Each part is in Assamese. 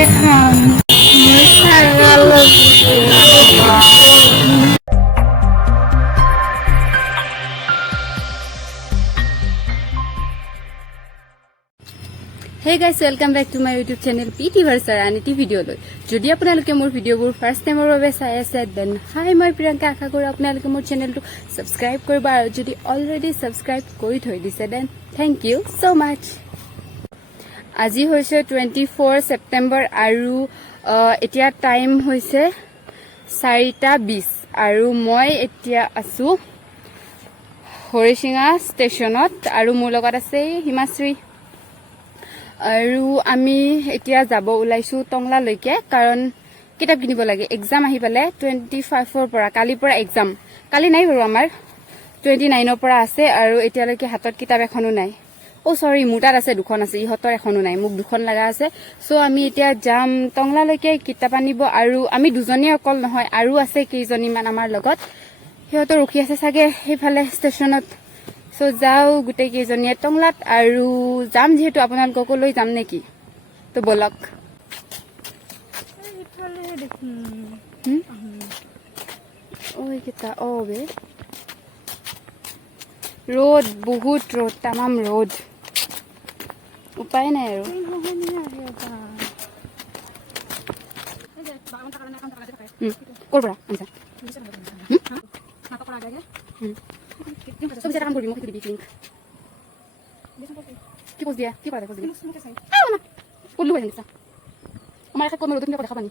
এখন মই ছাগল Hey guys, welcome back to my YouTube channel PT Versa Anity video loi. Jodi apnaloke mor video bur first time or babe sai ase then hi moi Priyanka akha kori apnaloke mor channel to subscribe koriba aru jodi already subscribe kori thoi dise then thank you so much. Aji hoise 24 September aru etia time hoise 4:20 aru moi etia asu Horisinga stationot aru mor logot ase Himasri আৰু আমি এতিয়া যাব ওলাইছো টংলা লৈকে কাৰণ কিতাপ কিনিব লাগে এক্সাম আহি পালে 25 ৰ পৰা কালি পৰা এক্সাম কালি নাই বাৰু আমাৰ 29 ৰ পৰা আছে আৰু এতিয়া লৈকে হাতত কিতাপ এখনো নাই ও সৰি মুটাত আছে দুখন আছে ইহতৰ এখনো নাই মোক দুখন লাগা আছে সো আমি এতিয়া যাম টংলা লৈকে কিতাপ আনিব আৰু আমি দুজনী অকল নহয় আৰু আছে কেইজনী মান আমাৰ লগত হেহতৰ ৰখি আছে সাগে হেফালে ষ্টেচনত So যাও গুটে কেজনিয়া টংলাত আৰু যাম যেহেতু আপোনালোকক লৈ যাম নেকি তো বলক ইফালে দেখুন ওই কিটা ওবে রোড বহুত রোড तमाम রোড উপায় নাই আৰু কৰবা আনছা So bisa kamu mau di link. Ki pos dia, ki pada pos dia. Ah, mana? Kullu aja bisa. Amar khat kono rotun দেখা পানি.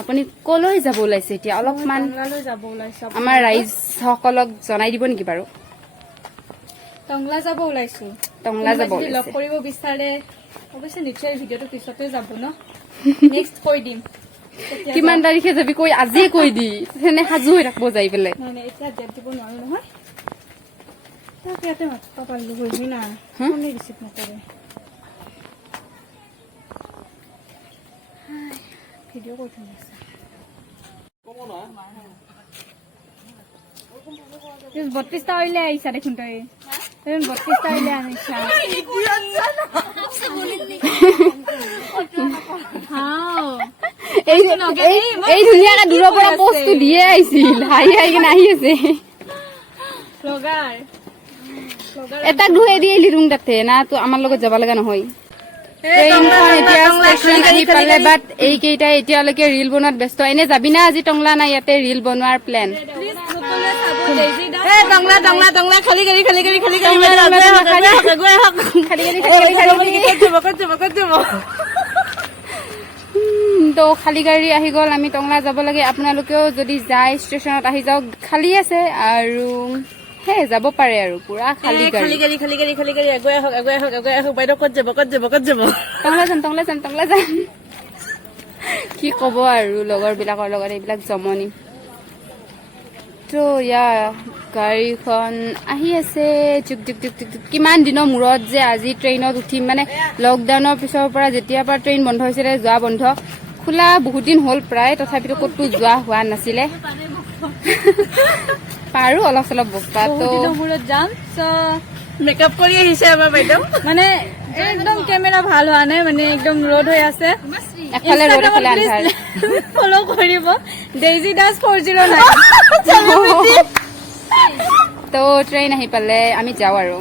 আপুনি কলৈ যাব ওলাইছে এতিয়া অলপমান টংলালৈ যাব ওলাইছে আমাৰ ৰাইজ সকলক জনাই দিব নেকি বাৰু টংলা যাব ওলাইছো টংলা যাব লগ কৰিব বিচাৰে অৱশ্যে নিশ্চয় ভিডিওটো পিছতে যাব ন নেক্সট কৈ দিম কিমান তাৰিখে যাবি কৈ আজি কৈ দি হেনে হাজু হৈ ৰাখব যাই পেলে নাই নাই এতিয়া ডেট দিব নোৱাৰো নহয় তাকে ইয়াতে মাথা পাল্লু হৈ না কোনে ৰিচিভ নকৰে ভিডিও কৰি থৈছে কমন হয় 32 টা হইলে আইছা দেখুন তই 32 টা হইলে আইছা হাও এই ধুনিয়াকে দূৰৰ পৰা পোষ্টটো দিয়ে আহিছিল হাই হাই কি নাহি আছে ব্লগাৰ এটা দুহে দি এলি ৰুম তাতে না তো আমাৰ লগত যাব লগা নহয় বাট এই কেইটা এতিয়ালৈকে ৰিল বনোৱাত ব্যস্ত এনে যাবি না আজি টংলা নাই ইয়াতে ৰিল বনোৱাৰ প্লেন টংলা টংলা টংলা খালি গাড়ী খালি গাড়ী খালি গাড়ী তো খালি গাড়ী আহি গল আমি টংলা যাব লাগে আপোনালোকেও যদি যায় ষ্টেচনত আহি যাওক খালি আছে আৰু হে যাব পাৰে আৰু পুৰা খালি গাড়ী খালি গাড়ী খালি গাড়ী খালি গাড়ী আগৈ আহক বাইদেউ কত যাব টংলা যাম কি কব আৰু লগৰ বিলাকৰ লগত এইবিলাক জমনি তো ইয়া গাড়ীখন আহি আছে জুক জুক জুক জুক কিমান দিনৰ মূৰত যে আজি ট্ৰেইনত উঠিম মানে লকডাউনৰ পিছৰ পৰা যেতিয়া পৰা ট্ৰেইন বন্ধ হৈছিলে যোৱা বন্ধ খোলা বহুত দিন হ'ল প্ৰায় তথাপিতো কতো যোৱা হোৱা নাছিলে পাৰো অলপ চলপ বস্তা তো মূৰত যাম সো মেকআপ কৰি আহিছে আমাৰ বাইদেউ মানে একদম কেমেৰা ভাল হোৱা নাই মানে একদম ৰ'দ হৈ আছে এফালে ৰ'দ এফালে আন্ধাৰ ফলো কৰিব ডেইজি দাস 409 তো ট্ৰেইন আহি পালে আমি যাওঁ আৰু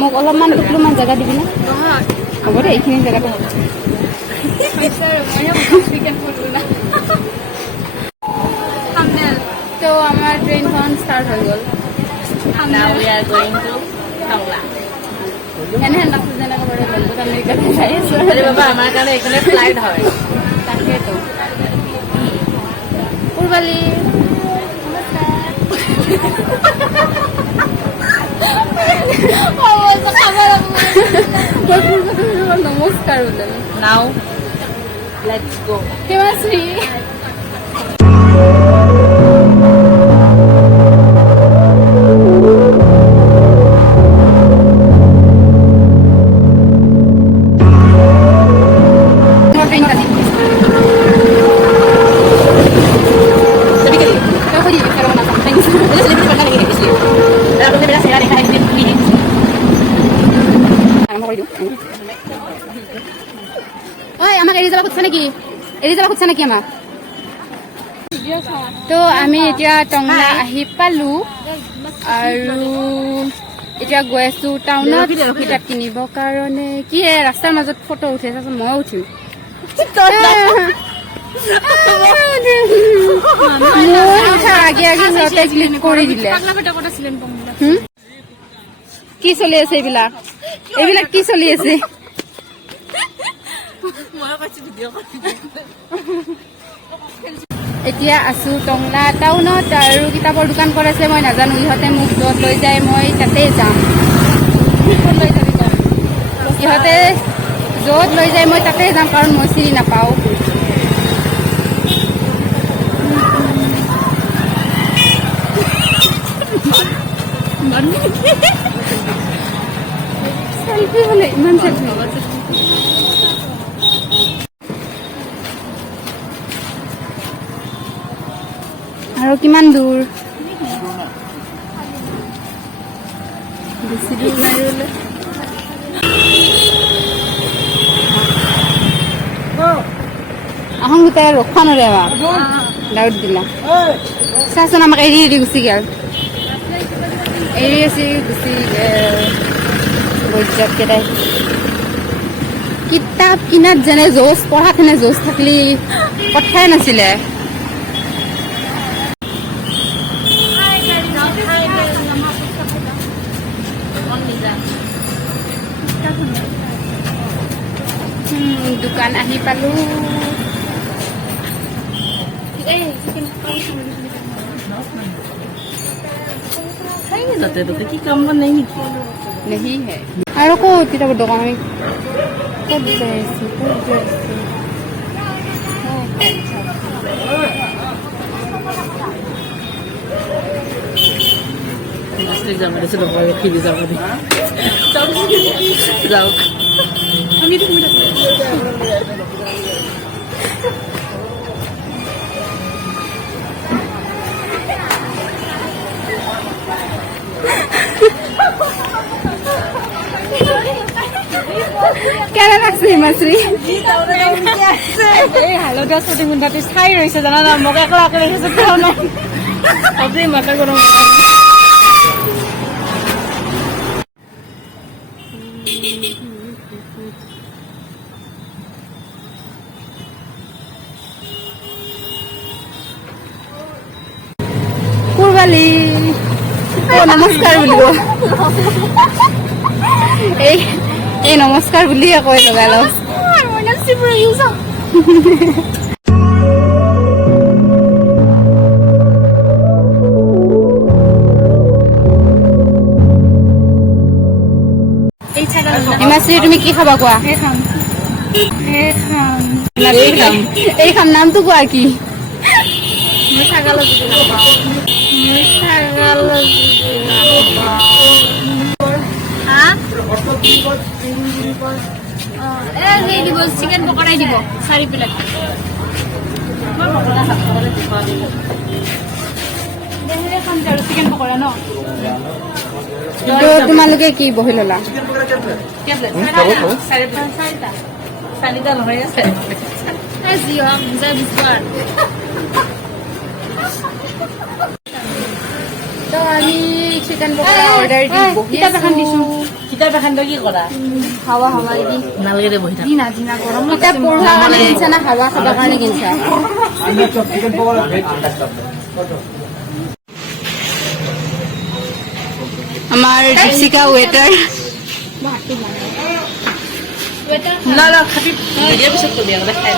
মোক অলপমান টুকলুমান জেগা দিবি না হ'ব দে এইখিনি জেগাতে হ'ব তো আমাৰ ট্ৰেইনখন ষ্টাৰ্ট হৈ গ'ল Now we are going to Tongla. এনেহেন লাগছে যেনেকৈ বৰে বন্ধুত আমেৰিকাতে যাই আছো আৰে বাবা আমাৰ কাৰণে এইখনে ফ্লাইট হয় তাকেতো পূৰ্বালী নমস্কাৰ নাও লেটস গো হিমাশ্ৰী আমাক এৰি যাব খুজিছা নেকি আমাক তো আমি এতিয়া টংলা আহি পালো আৰু এতিয়া গৈ আছো টাউনত কিতাপ কিনিব কাৰণে কি ৰাস্তাৰ মাজত ফটো উঠি আছে ময়ো উঠিম আগে আগে সিহঁতে ক্লিক কৰি দিলে কি চলি আছে এইবিলাক কি চলি আছে এতিয়া আছো টংলা টাউনত আৰু কিতাপৰ দোকান কৰাইছে মই নাজানো ইহঁতে মোক য'ত লৈ যায় মই তাতে যাম ইহঁতে য'ত লৈ যায় মই তাতে যাম কাৰণ মই চিনি নাপাওঁ চেলফি হ'লে ইমান চেলফি আৰু কিমান দূৰ বেছি দূৰ নাই বোলে আহোঁ গোটাই ৰখা নৰে আমাক ডাউট দিলা চাচোন আমাক এৰি এৰি গুচি গ'ল এৰি আছে গুচি বৈজ্ঞাপকেইটাই কিতাপ কিনাত যেনে জোচ পঢ়াত যেনে জোচ থাকিলে কথাই নাছিলে দোকান আহি পালো কি কাম নাই নেকি नहीं है আৰু ক'ত কিতাপৰ দোকান আমি ক'ত যাই আছো যাওক কেনে লাগছে হিমাশ্ৰী হালধীয়া চুটি মুন্ধাটি চাই ৰৈছে জানা না মোক একলা কৰি মাথা গৰম কুৰবালি নমস্কাৰ বুলিব এই নমস্কাৰ বুলিয়ে কয় লগাই লওঁ হিমাশ্ৰী তুমি কি খাবা কোৱা এই খাম নামটো কোৱা কি চিকেন পকৰাই দিব 4 প্লেট চিকেন পকৰা ন তোমালোকে কি বহি ললা চাৰিটা লগাই আছে তো আমি চিকেন পকৰা অৰ্ডাৰ দি বহি কিতাপ এখন কি কৰা হাৱা দি নালাগে দে বহি থাক গৰম কিতাপ পঢ়া কাৰণে কিনছা না হাৱা খাবৰ কাৰণে কিনছা আমাৰ দীপশিকা ৱেটাৰ না না খাবি ভিডিঅ' পিছত কবি আগতে খাই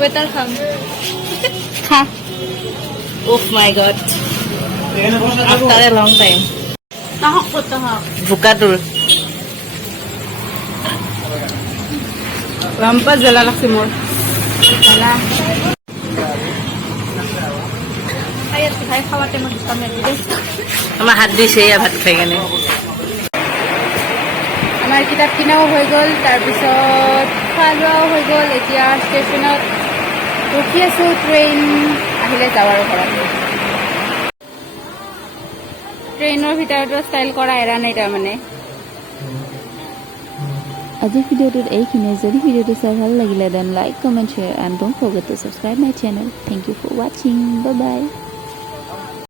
ৱেটাৰ খাম খা Oh my god. After a long time. Bukatul. Rampas jala লাগছে মোৰ jala খাই খাওয়াতে মই কামে দিলে আমাৰ হাত দিছে ভাত খাই কেনে আমাৰ কিতাপ কিনাও হৈ গ'ল তাৰপিছত খোৱা লোৱাও হৈ গ'ল এতিয়া ষ্টেচনত ৰখি আছো ট্ৰেইন আহিলে যাওঁ আৰু ঘৰত ট্ৰেইনৰ ভিতৰতো ষ্টাইল কৰা এৰা নাই তাৰমানে আজিৰ ভিডিঅ'টোত এইখিনিয়ে যদি ভিডিঅ'টো চাই ভাল লাগিলে দেন like comment share and don't forget to subscribe my channel thank you for ৱাচিং বাই বাই